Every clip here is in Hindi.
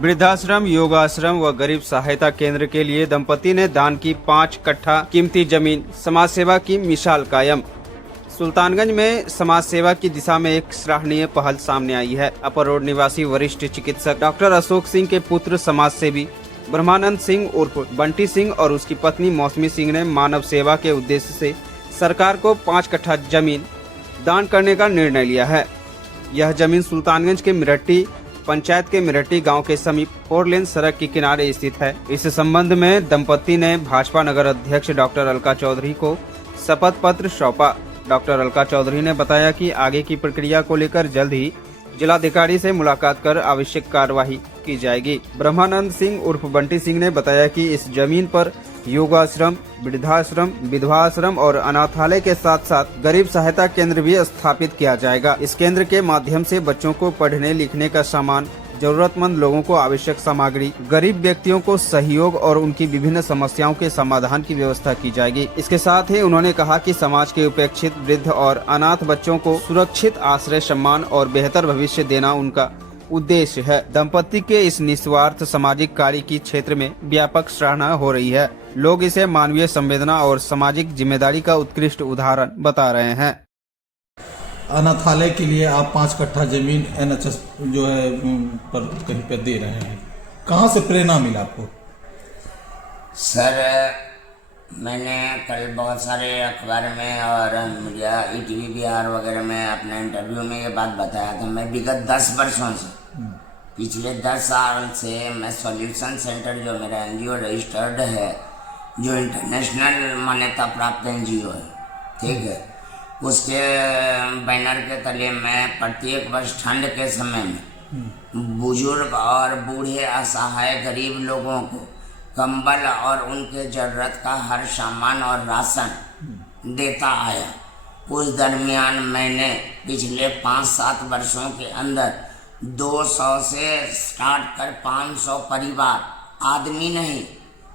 वृद्धाश्रम, योगाश्रम व गरीब सहायता केंद्र के लिए दंपति ने दान की 5 कट्ठा कीमती जमीन, समाज सेवा की मिसाल कायम। सुल्तानगंज में समाज सेवा की दिशा में एक सराहनीय पहल सामने आई है। अपर रोड निवासी वरिष्ठ चिकित्सक डॉक्टर अशोक सिंह के पुत्र समाज सेवी ब्रह्मानंद सिंह उर्फ बंटी सिंह और उसकी पत्नी मौसमी सिंह ने मानव सेवा के उद्देश्य से सरकार को 5 कट्ठा जमीन दान करने का निर्णय लिया है। यह जमीन सुल्तानगंज के मिरट्टी पंचायत के मिरट्टी गांव के समीप 4 लेन सड़क के किनारे स्थित है। इस संबंध में दंपति ने भाजपा नगर अध्यक्ष डॉक्टर अलका चौधरी को शपथ पत्र सौंपा। डॉक्टर अलका चौधरी ने बताया कि आगे की प्रक्रिया को लेकर जल्द ही जिलाधिकारी से मुलाकात कर आवश्यक कार्यवाही की जाएगी। ब्रह्मानंद सिंह उर्फ बंटी सिंह ने बताया कि इस जमीन पर योगाश्रम, वृद्धाश्रम, विधवा आश्रम और अनाथालय के साथ साथ गरीब सहायता केंद्र भी स्थापित किया जाएगा। इस केंद्र के माध्यम से बच्चों को पढ़ने लिखने का सामान, जरूरतमंद लोगों को आवश्यक सामग्री, गरीब व्यक्तियों को सहयोग और उनकी विभिन्न समस्याओं के समाधान की व्यवस्था की जाएगी। इसके साथ ही उन्होंने कहा कि समाज के उपेक्षित, वृद्ध और अनाथ बच्चों को सुरक्षित आश्रय, सम्मान और बेहतर भविष्य देना उनका उद्देश्य है। दंपति के इस निस्वार्थ सामाजिक कार्य की क्षेत्र में व्यापक सराहना हो रही है। लोग इसे मानवीय संवेदना और सामाजिक जिम्मेदारी का उत्कृष्ट उदाहरण बता रहे हैं। अनाथालय के लिए आप 5 कट्ठा जमीन NHS जो है पर कहीं पे दे रहे हैं, कहाँ से प्रेरणा मिला आपको? सर, मैंने कल बहुत सारे अखबार में और मीडिया ETV बिहार वगैरह में अपने इंटरव्यू में ये बात बताया था। मैं विगत 10 वर्षों से, पिछले 10 साल से मैं सॉल्यूशन सेंटर जो मेरा NGO रजिस्टर्ड है, जो इंटरनेशनल मान्यता प्राप्त NGO है, ठीक है, उसके बैनर के तले मैं प्रत्येक वर्ष ठंड के समय में बुजुर्ग और बूढ़े असहाय गरीब लोगों को कंबल और उनके जरूरत का हर सामान और राशन देता आया। उस दरमियान मैंने पिछले 5-7 वर्षों के अंदर 200 से स्टार्ट कर 500 परिवार, आदमी नहीं,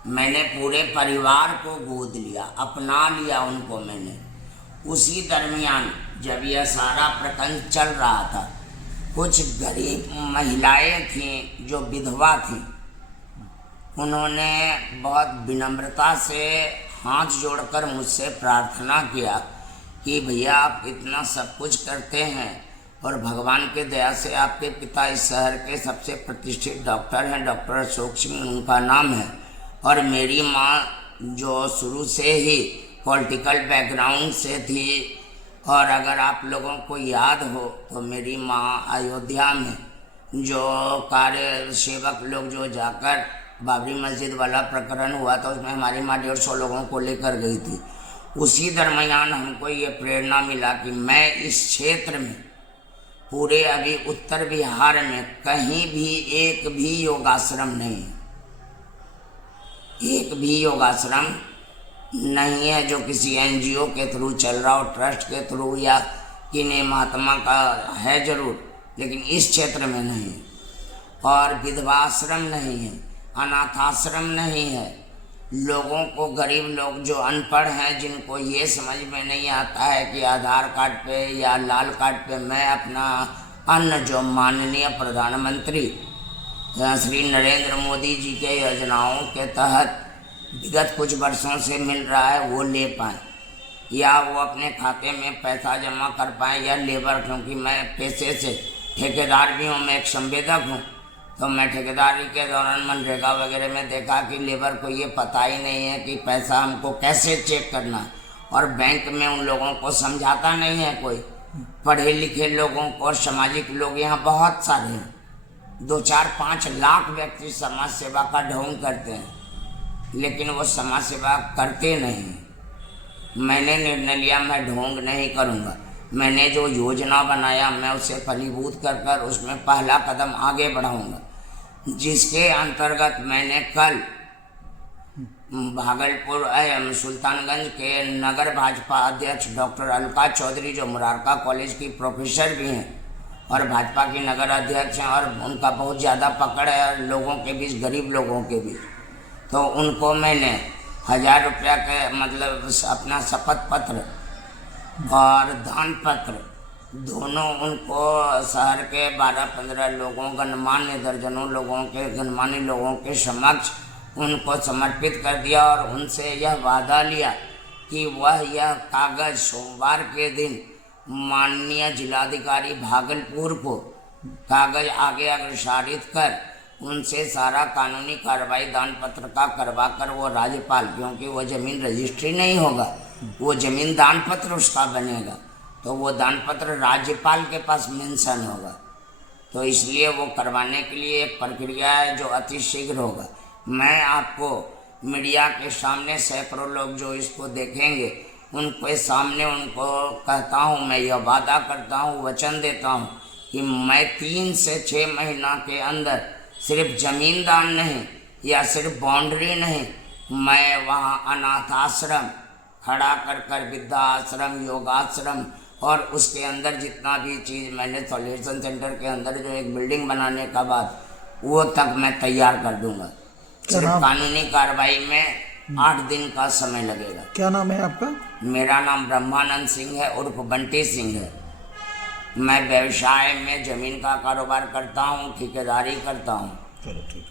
मैंने पूरे परिवार को गोद लिया, अपना लिया उनको मैंने। उसी दरमियान जब यह सारा प्रकंप चल रहा था, कुछ गरीब महिलाएं थीं जो विधवा थीं, उन्होंने बहुत विनम्रता से हाथ जोड़कर मुझसे प्रार्थना किया कि भैया आप इतना सब कुछ करते हैं और भगवान के दया से आपके पिता इस शहर के सबसे प्रतिष्ठित डॉक्टर हैं, डॉक्टर अशोक सिंह उनका नाम है, और मेरी माँ जो शुरू से ही पॉलिटिकल बैकग्राउंड से थी, और अगर आप लोगों को याद हो तो मेरी माँ अयोध्या में जो कार्य सेवक लोग जो जाकर बाबरी मस्जिद वाला प्रकरण हुआ था, उसमें हमारी माँ 150 लोगों को लेकर गई थी। उसी दरमियान हमको ये प्रेरणा मिला कि मैं इस क्षेत्र में, पूरे अभी उत्तर बिहार में कहीं भी एक भी योगाश्रम नहीं है, एक भी योगाश्रम नहीं है जो किसी NGO के थ्रू चल रहा हो, ट्रस्ट के थ्रू या किन्हीं महात्मा का है जरूर, लेकिन इस क्षेत्र में नहीं। और विधवाश्रम नहीं है, अनाथाश्रम नहीं है। लोगों को, गरीब लोग जो अनपढ़ हैं, जिनको ये समझ में नहीं आता है कि आधार कार्ड पे या लाल कार्ड पे मैं अपना अन्न जो माननीय प्रधानमंत्री श्री नरेंद्र मोदी जी के योजनाओं के तहत विगत कुछ वर्षों से मिल रहा है, वो ले पाएँ, या वो अपने खाते में पैसा जमा कर पाएँ, या लेबर, क्योंकि मैं पेशे से ठेकेदार भी हूँ, मैं एक संवेदक हूँ, तो मैं ठेकेदारी के दौरान मनरेगा वगैरह में देखा कि लेबर को ये पता ही नहीं है कि पैसा हमको कैसे चेक करना है, और बैंक में उन लोगों को समझाता नहीं है कोई। पढ़े लिखे लोगों को, सामाजिक लोग यहाँ बहुत सारे हैं, 2-4-5 लाख व्यक्ति समाज सेवा का ढोंग करते हैं, लेकिन वो समाज सेवा करते नहीं। मैंने निर्णय लिया मैं ढोंग नहीं करूँगा। मैंने जो योजना बनाया मैं उसे फलीभूत कर कर उसमें पहला कदम आगे बढ़ाऊँगा, जिसके अंतर्गत मैंने कल भागलपुर सुल्तानगंज के नगर भाजपा अध्यक्ष डॉक्टर अलका चौधरी, जो मुरारका कॉलेज की प्रोफेसर भी हैं और भाजपा की नगर अध्यक्ष हैं, और उनका बहुत ज़्यादा पकड़ है लोगों के बीच, गरीब लोगों के बीच, तो उनको मैंने 1000 रुपया के मतलब अपना शपथ पत्र और दान पत्र दोनों उनको शहर के 12-15 लोगों गणमान्य दर्जनों लोगों के गणमान्य लोगों के समक्ष उनको समर्पित कर दिया और उनसे यह वादा लिया कि वह यह कागज़ सोमवार के दिन माननीय जिलाधिकारी भागलपुर को कागज़ आगे अग्रसारित कर उनसे सारा कानूनी कार्रवाई दान पत्र का करवा कर वो राज्यपाल, क्योंकि वो ज़मीन रजिस्ट्री नहीं होगा, वो ज़मीन दान पत्र उसका बनेगा, तो वो दान पत्र राज्यपाल के पास मेंशन होगा। तो इसलिए वो करवाने के लिए एक प्रक्रिया है जो अति शीघ्र होगा। मैं आपको मीडिया के सामने सैकड़ों लोग जो इसको देखेंगे उनके सामने उनको कहता हूँ, मैं यह वादा करता हूँ, वचन देता हूँ कि मैं 3 से 6 महीना के अंदर सिर्फ ज़मीन दान नहीं या सिर्फ बाउंड्री नहीं, मैं वहाँ अनाथ आश्रम खड़ा कर वृद्धा आश्रम, योगाश्रम और उसके अंदर जितना भी चीज़ मैंने सॉल्यूशन सेंटर के अंदर जो एक बिल्डिंग बनाने का बाद वो तक मैं तैयार कर दूंगा। सिर्फ कानूनी कार्रवाई में 8 दिन का समय लगेगा। क्या नाम है आपका? मेरा नाम ब्रह्मानंद सिंह है उर्फ बंटी सिंह है। मैं व्यवसाय में ज़मीन का कारोबार करता हूँ, ठेकेदारी करता हूँ। चलो ठीक।